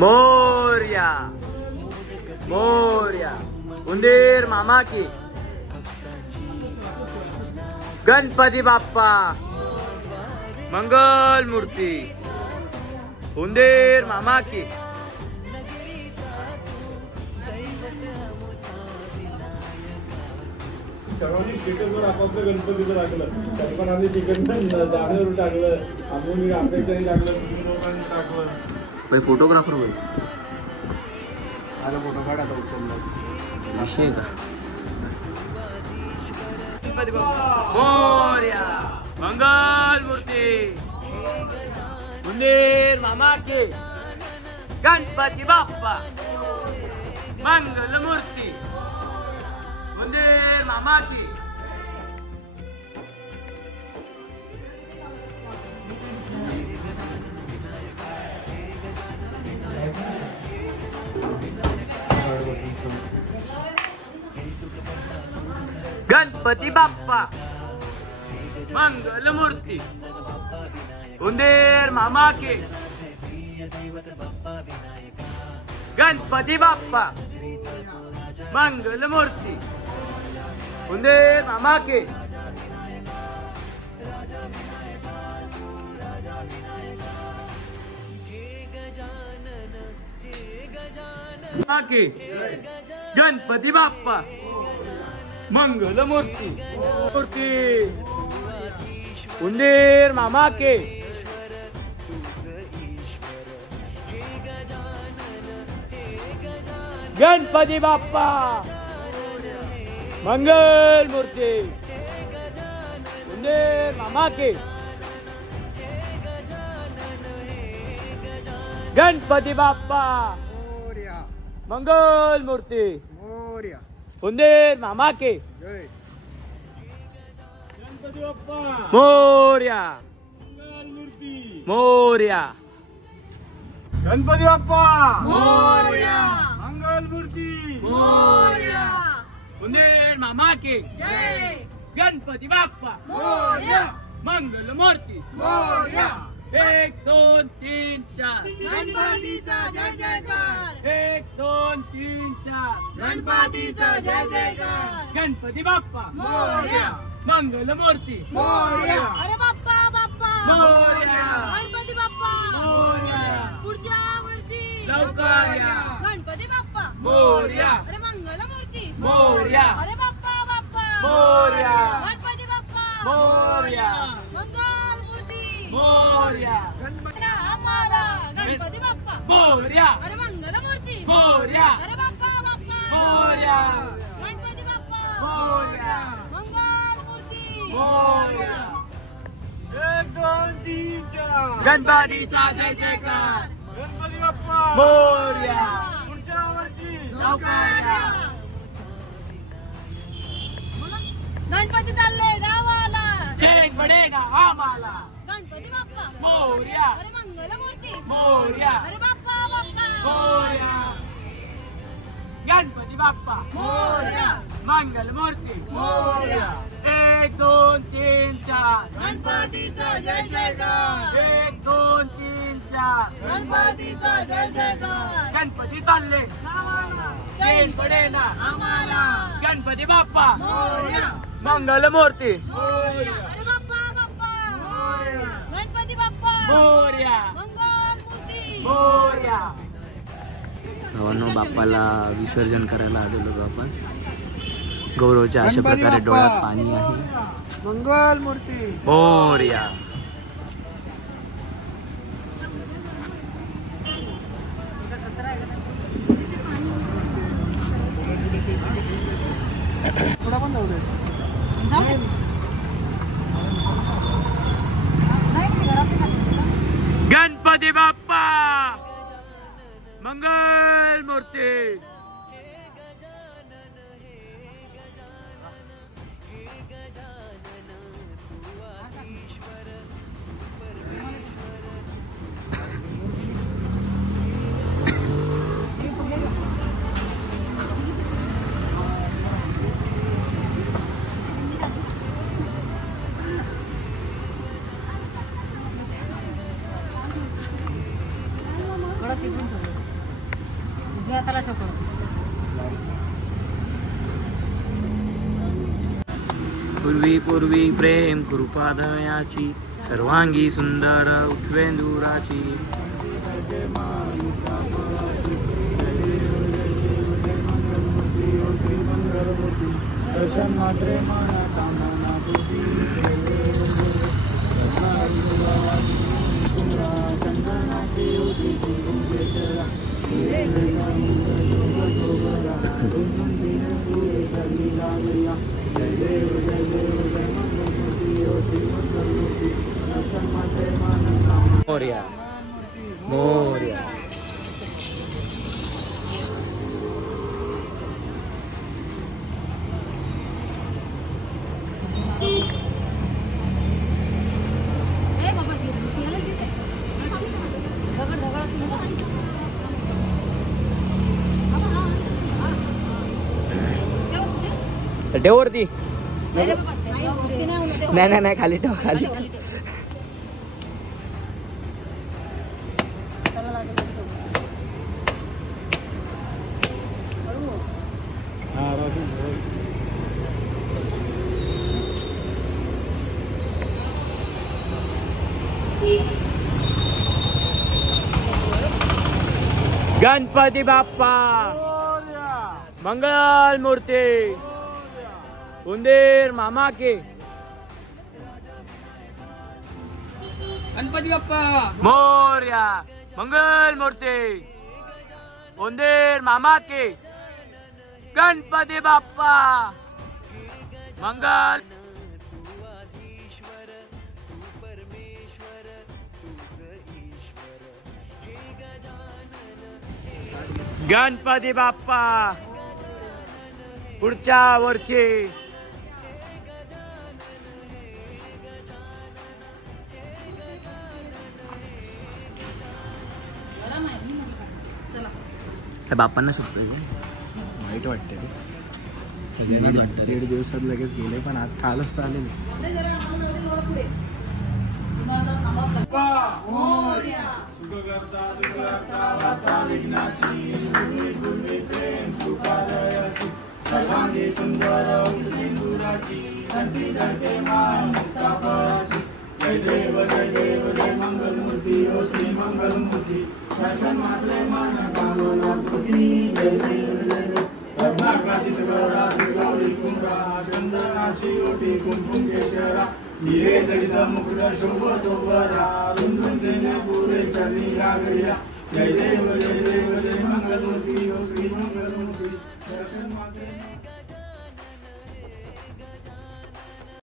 मोरया मोरया उंदीर मामा की गणपती बाप्पा मंगल मूर्ती उंदीर मामा की सर्वांनी स्टेटसवर आपापलं गणपतीचं टाकलं. त्यात पण आम्ही तिकडनं जाणेवर टाकलं, आम्ही आंबेडकरी टाकलं, लोकांनी टाकलं. भाई फोटोग्राफर बोल आला फोटो काढा उचलला विषय का मोरया मंगल मूर्ती उंदीर मामा की गणपती बाप्पा मंगल मूर्ती उंदीर मामा की गणपती बाप्पा मंगल मूर्ती उंदीर मामा की गणपती बाप्पा मंगल मूर्ती उंदीर मामा की गणपती बाप्पा मंगल मूर्ती मूर्ती उंदीर मामा के गणपती बाप्पा मंगल मूर्ती उंदीर मामा के गणपती बाप्पा मंगल मूर्ती उंदीर मामा के गणपती बाप्पा मोरया मंगल मूर्ती मोरया गणपती बाप्पा मोरया मंगल मूर्ती मोरया उंदीर मामा के जय गणपती बाप्पा मोरया मंगल मूर्ती मोरया 1 2 3 4 गणपतीचा जय जयकार 1 2 3 4 गणपतीचा जय जयकार गणपती बाप्पा मोरया मंगल मूर्ती मोरया अरे बाप्पा बाप्पा मोरया गणपती बाप्पा मोरया पुढच्या वर्षी लवकर या गणपती बाप्पा मोरया अरे मंगल मूर्ती मोरया अरे बाप्पा बाप्पा मोरया गणपती बाप्पा मोरया मंगल मूर्ती मोरया आम्हाला गणपती बाप्पा मोरया अरे मंगल मूर्ती मोरया अरे बाप्पा बाप्पा मोरया गणपती बाप्पा मोरया मंगल मूर्ती मोरया 1 2 3 4 गणपतीचा जय जयकार गणपती बाप्पा मोरया पुढच्या वर्षी लवकर या. गणपती चालले गावाला चैन पडेगा आम्हाला गणपती बाप्पा मोरया अरे मंगल मूर्ती मोरया अरे बाप्पा बाप्पा मोरया गणपती बाप्पा मोरया मंगल मूर्ती मोरया 1 2 3 4 गणपतीचा जय जयकार 1 2 3 4 गणपतीचा जय जयकार गणपती चालले चैन पडेना आम्हाला गणपती बाप्पा मोरया मंगल मूर्ती अरे बाप्पा बाप्पा गणपती बाप्पा मोरया मंगल मूर्ती मोरया भावांनो बाप्पाला विसर्जन करायला आलेलो आपण. गौरवच्या अशा प्रकारे डोळ्यात पाणी आहे. मंगल मूर्ती मोरया थोडा पण जाऊ दे. गणपती बाप्पा मंगल मूर्ती. पूर्वी पूर्वी प्रेम कृपादयाची सर्वांगी सुंदर उठवेंदुराची. दर्शन मात्रे माना कामना तुझी चंदनाची होती जय देव जय देव जय मंगलमूर्ती होती मंगलमूर्ती दर्शन मात्रे माना मोरया मोरया. ठेवरती नाही नाही नाही खाली ठेव खाली. गणपती बाप्पा मंगल मूर्ती. उंदीर मामा के गणपती बाप्पा मोरया. मंगल मूर्ती. उंदीर मामा के गणपती बाप्पा मंगल. गणपती बाप्पा पुढच्या वर्षी. त्या बाप्पांना सुटतोय वाईट वाटते सगळ्यांनाच वाटतं. 1.5 दिवसात लगेच गेले पण आज कालच तर आलेले. सर्वांगी सुंदर उठवेंदुराची कंठी धरते मान मुक्ताफळाची. जय देव जय मंगलमूर्ती ओ श्री मंगलमूर्ती दर्शन मात्रे मन कामना तुझी. जय देव पद्माकाशित गौरा गौरी कुंभा चंदनाची ओटी कुंकुम केशरा हिरे जडित मुकुट शोभतो बरा रुंदून केले पुरे चरणी लागल्या. जय देव जय मंगलमूर्ती ओ श्री मंगलमूर्ती दर्शन मात्रे